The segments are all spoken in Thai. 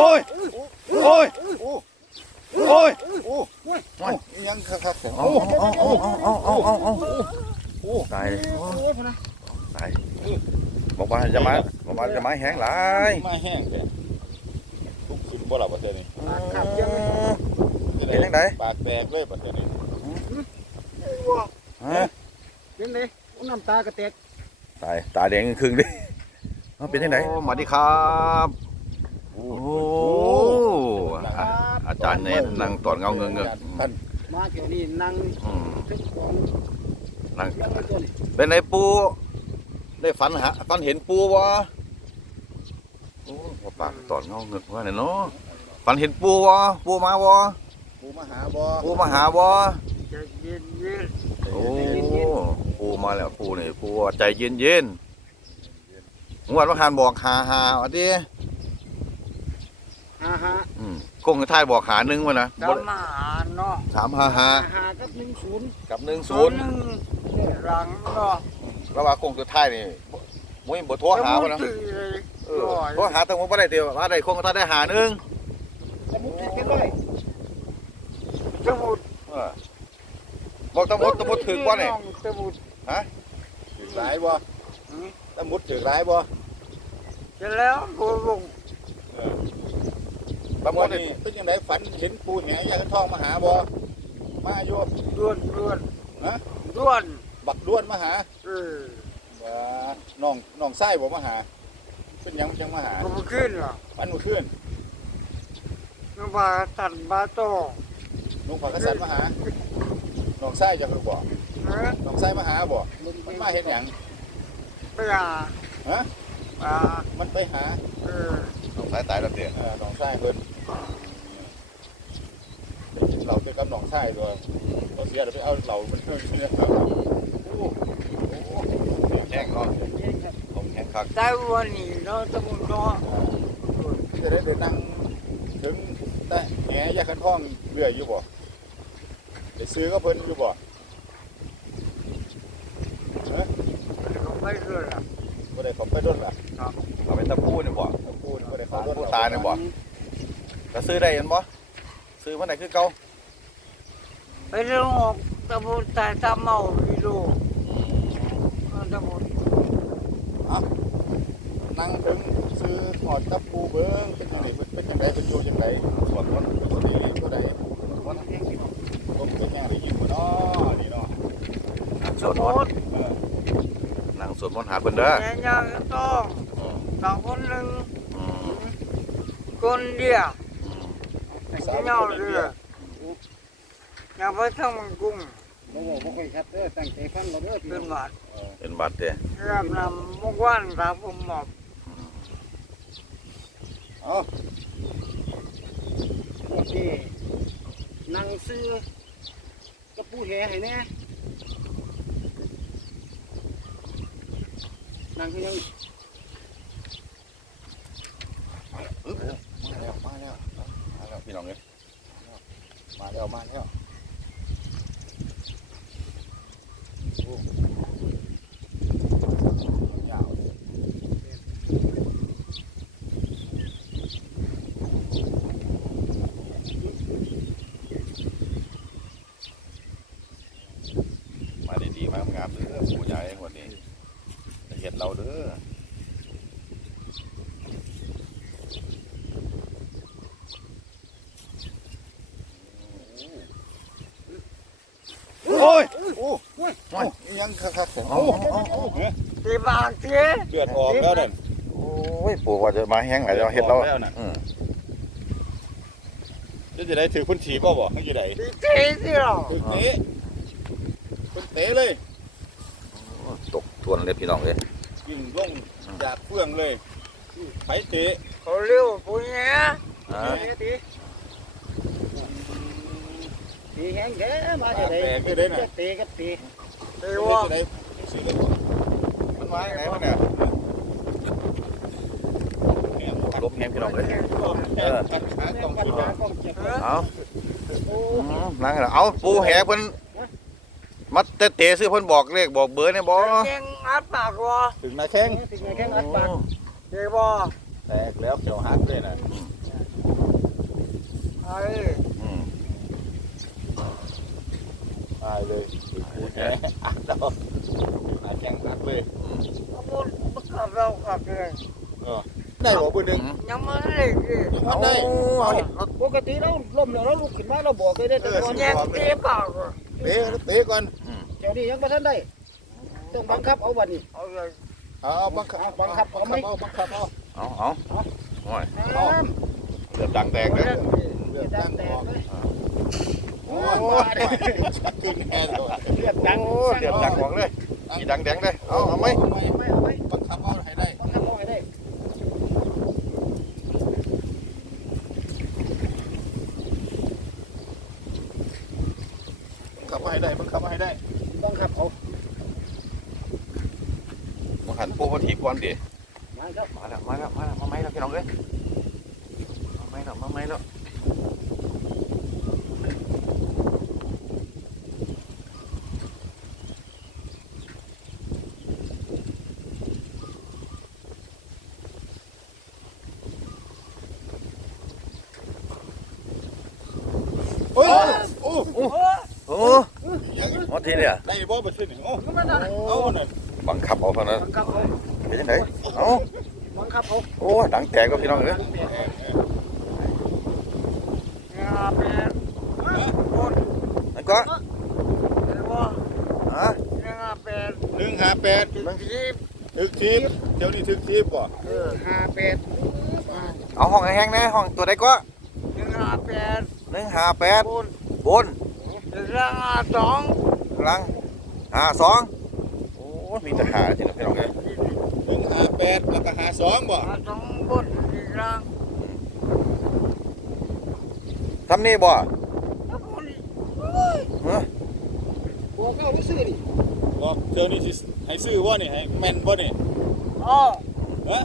โอ้ยโอ้ยโอ้โอ้ยโอ้โอ้ยังคักๆเอาเอาเอาเอาเอาเอาเอาโอ้ตายเลยโอ้พนะตายบอกว่าจะมาบอกว่าจะมาแห้งหลายมาแห้งแท้ทุกขึ้นบ่ล่ะประเทศนี้เป็นยังไงปากแตกเลยประเทศนี้ฮะเป็นไงน้ำตากระเตกตายตาแดงครึ่งดิเอาเป็นยังไงสวัสดีครับ โอ้อะอาจารย์เนี่ยนั่งตอนเงาเงือกเงือกท่านมาเกี่ยวนี่นั่งอืมขึ้นของนั่งเรื่องตัวนี้เป็นไงปูได้ฝันหาฝันเห็นปูวะโอ้พ่อปากตอนเงาเงือกว่าเนี่ยเนาะฝันเห็นปูวะปูมาวะปูมาหาบ่ปูมาหาวะใจเย็นเย็นโอ้ปูมาแล้วปูนี่ปูว่าใจเย็นเย็นๆงวดว่าหานบอกหาหาอันนี้ฮ่าฮ่า อืมคงท้ายบอกหาหนึ่งมานะจำมาหาเนาะสามหาหาหากับหนึ่งศูนย์กับหนึ่งศูนย์หนึ่งหลังเนาะแล้วว่าคงสุดท้ายนี่มุ้ยบ่โทรหาวะนะตีเลยเออโทรหาแต่ผมบ่ได้เดียวว่าได้คงท้ายได้หาหนึ่งสมุดที่เป็นเลยสมุดเออบอกตะมดตะมดถึงว่าเนี่ยสมุดถึงหลายบ่ตะมุดถึงหลายบ่เสร็จแล้วกูล งตะมวัดนนี่นี้เป็นจังไดฝันเห็นปูแหยากระทองมาหาบ่มาโยมด้วนด้วนฮะด้วน บักด้วนมาหาเออว่าน้องน้องไส้บ่มาหา เป็นหยังจังมาหากูบ่ขึ้นหรอกมันมื้อคืนนึกว่าตันบาโตลุงผักกษัตริย์มาหาน้องไส้จะคือบ่เออน้องไส้มาหาบ่มันมาเห็นหยังไปหาฮะอ่ามันไปหาเออสงสัยตายแล้วเดียวเอ่อน้องไส้เพิ่น เราจะกับน้องไส้ตัวเราเสียเราไปเอาเรามันเพิ่นเนี่ยครับโอ้โหแห้งเนาะผมแห้งคักแต่วันนี้เราะสมุนเนาะจะได้เดินนั่งถึงแต่แหนยาคันท่องเรื่อยอยู่บ่ได้ซื้อก็เพิ่นอยู่บ่เราไม่เรื่อยอะบ่ได้เขอไปโดนล่ะเอาไปตะปูนี่บ่ปูนบ่ได้เข้าโดนปูตายเนี่ยบ่ ก็ซื้อได้เห็นบ่ซื้อมาไหนคือเก่าไปเรื่องออกสมุนแต่ตาเมาไม่รู้สมุนนั่งถึงซื้อหอดกับปูเบิ่งเป็นจังไดเพิ่นเป็นจังไดเพิ่นอยู่จังไดส่วนมันเป็นตัวนี้ตัวใดมันต้องเป็นอย่างได้ยินบ่เนาะนี่เนาะสมุนเออนั่งสวดมนต์หาเพิ่นเด้อแม่ยังต้องอืมสองคนหนึ่งอืมคนเดียวสาว เงาเป็นคนเรืเดีอยวอย่าไปทำมันกุ้งบ่บ่บ่ค่อยชัดเด้อตั้งใจฟังเราเด้อพี่เป็น้นองหวัดเป็นบาดเด้อเริ่มนำมุกวันครับผมหมอบเอ้าโอเคนั่งซื้อกับปูแหให้แน่นั่งคือยัง อึ๊บมาแล้วมาแล้ว มาแล้วพี่น้องเอ้ย มาแล้วมาวโอ้ยาว มาได้ดีมากงามเด้อผู้ใหญ่วันนี้จะเฮ็ดเราเด้อ โอ้ยโอ้โอ้ยยังคักๆเอาโอ้เอาเอาตีบางเสียเลือดออกแล้วนั่นโอ้ยปู่ว่าจะมาแห้งไหนจะเฮ็ดเราแล้วน่ะอืมจะจะได้ถือคนถีบบ่บ่ให้จะได้ตีเตะสิเราถือเตะคนเตะเลยตกทวนเลยพี่น้องเลยยิงลงจากเฟืองเลยไผเตะเขาเรียกว่าปุ้ยเนี่ยอ่าเตะ ตีตีแห้งแท้มาปาจะกได้แตกเลยเด้น่ะเตะกับเตะตีจะว่าได้สิได้บ่มันมาไหนมันเนี่ยลบแห้งพี่น้องเลยเออขาต้องปัญคิดหาของเจ็บเอาโอ้อืมนั่งให้เราเอาปูแหเพิ่นมาเตะเตะซื้อเพิ่นบอกเลขบอกเบอร์เนี่ยบ่เก่งอัดปากว่าถึงนาแข้งถึงไงแค่อัดปากเก่งว่าแตกแล้วเขียวหักเลยน่ะมไอ้ อืม ตายเลยกูแหอัดแล้วอัดแกงอัดเลยกระปุกมันขับเราขับเลยได้บ่ปืนหนึ่งยังไม่ได้ดิยังเอามันได้เอาเอาปกติเราล่มแล้วเราลุกขึ้นมาเราบอกเลยได้แต่ก่อนแยกตีปากอะเตะเตะก่อนเดี๋ยวนี้ยังไม่ทันได้ต้องบังคับเอาวันนี้เอาเลยเอาบังคับบังคับเอาไหมบังคับเอาเอาเอาโอ้ยน้เดือดดังแดงเลยำเลือดดังแตกเลยโอ้ยชัก ขึ้นแน่ตัวเลือดดังโอ้เดือดดังบอกเลยอีดังแดงเลยเอาเอาไหมไม่เอาไหมบังคับเอาให้ได้บังคับเอาให้ได้บังคับให้ได้บังคับให้ได้บังคับเอามาหันปูมาถีบก่อนดิมาครับมาแล้วมาแล้วมาแล้วมาไหมแล้วพี่น้องเอ้ยมาไหมแล้วมาไหมแล้ว โอ้โอ้โอ้มาทีเนี่ยได้บ่ไปขึ้นโอ้มาได้เอาหน่อยบังคับเอาเท่านั้นบังคับเอาเป็นยังไงเอาบังคับเอาโอ้ดังแตกก็พี่น้องเอ้ยนั่นก็เรียกว่าฮะยาเป็นหนึ่งห้าแปดบางทีถึกทีบเดี๋ยวนี้ถึกทีบบ่เออห้าแปดเอาห้องแห้งนะห้องตัวใดก็ยาเป็นหนึ่งห้าแปด บนยาสองหลังห้าสองโอ้มีแต่หาที่น้องพี่น้องเอ้ยหนึ่งห้าแปดแล้วก็หาสองบ่ยาสองบนอีกครั้งทำนี่บ่แล้วคนฮะบอกเอาไปซื้อดิบอกเดี๋ยวนี้สิให้ซื้อบ่นี่ให้แม่นบ่นี่อ๋อฮะ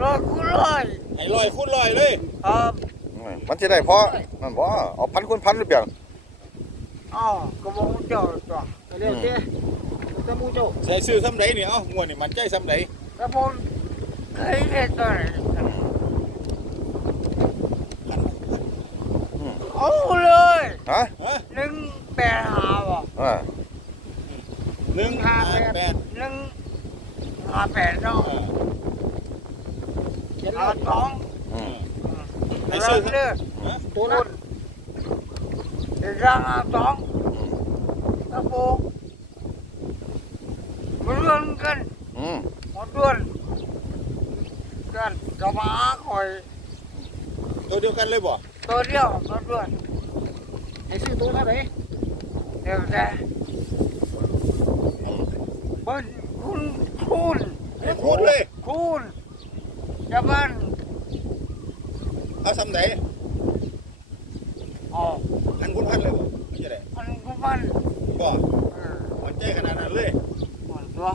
รถคุณเลยให้ลอยคูณลอยเลยครับมันจะได้พอนั่นบ่เอาพันคูณพันหรือเปล่า อ๋อกระบอกเจ้าตัวเรียกเจ้ตะมูเจ้าใส่ซื้อซ้ำใดนี่เอ้างวดนี่มันใจซ้ำใดกระบอกเคยเห็นตัวไหนเอาเลยฮะฮะหนึ่งแปดหาบ่อ่าหนึ่งห้าแปดหนึ่งหาแปดเนาะอ่าเขียนหาเอาสองอืมให้แล้วซื้อเลือกฮะตัวคุนั้น ณเดี๋ยวจะหาสองกระบอกมาเรื่องกันอืมมาด่วนกันจะมาหาคอยตัวเดียวกันเลยบ่ตัวเดียวมาด่วนให้ซื้อตัวเท่าไหร่เดี๋ยวจะมันคุณคุณให้คูณเลยคุณจะมันเอาซ้ำใดอ๋อ พันคูณพันเลยบ่ไม่ใช่ได้มันก็มันบ่เออมันใจขนาดนั้นเลยมันตัว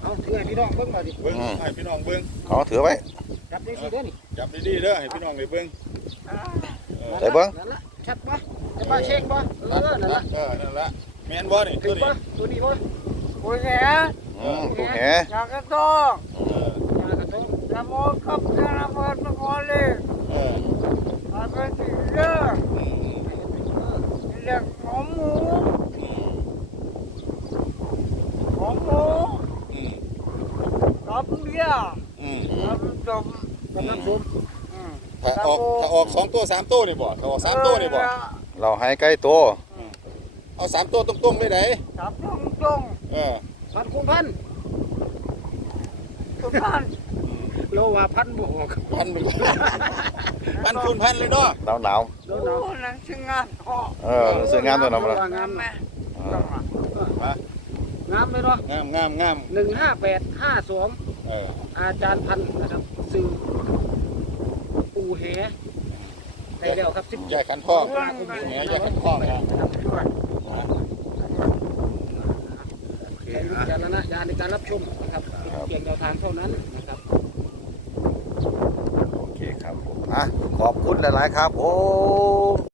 เอาถือให้พี่น้องเบิ่งมาดิเบิ่งให้พี่น้องเบิ่งเอาถือไว้จับได้สิเด้อนี่จับดีๆเด้อให้พี่น้องได้เบิ่งอ่าเออใส่เบิ่งนั่นละชัดปะจะมาเช็คปะเออนั่นละเออนั่นละแม่นบ่นี่ถึตัวงนี้ปะตัวนี้ปะคุยแหอืมลูกแหอยากกระโตกเออ ยากระตุ้น จะโมกับกระเบิดมาก่อนเลย เออ มาเป็นสิ่งเลือก อืม เลือกของหมูของหมู อืม กับ เบียร์อืมกับจมกำลังชมอืมถ้าออกถ้าออกสองตัวสามตัวนี่บ่ถ้าออกสามตัวนี่บ่เราให้ใกล้ตัวเอาสามตัวตรงๆเลยไหนจับตรงตรงเออพันคูณพันทุกท่านโลว่าพันบวกพันพันคูณพันเลยเนาะหนาวหนาวโลโอ้หนาวนั่นคืองานพ่อๆเออรู้สึกงานตัวนั้นมาแล้วงามแม่อ่างามเลยเนาะงามงามงามหนึ่งห้าแปดห้าสอง เอออาจารย์พันธุ์นะครับสื่อปูแหแต่เดียวครับสิบใหญ่ขันทองแหมใหญ่ขันทองนะช่วยใช้วิจารณญาณในการรับชมนะครับเพียงแนวทางเท่านั้นนะครับโอเคครับผมอะขอบคุณหลาย ๆ ครับผม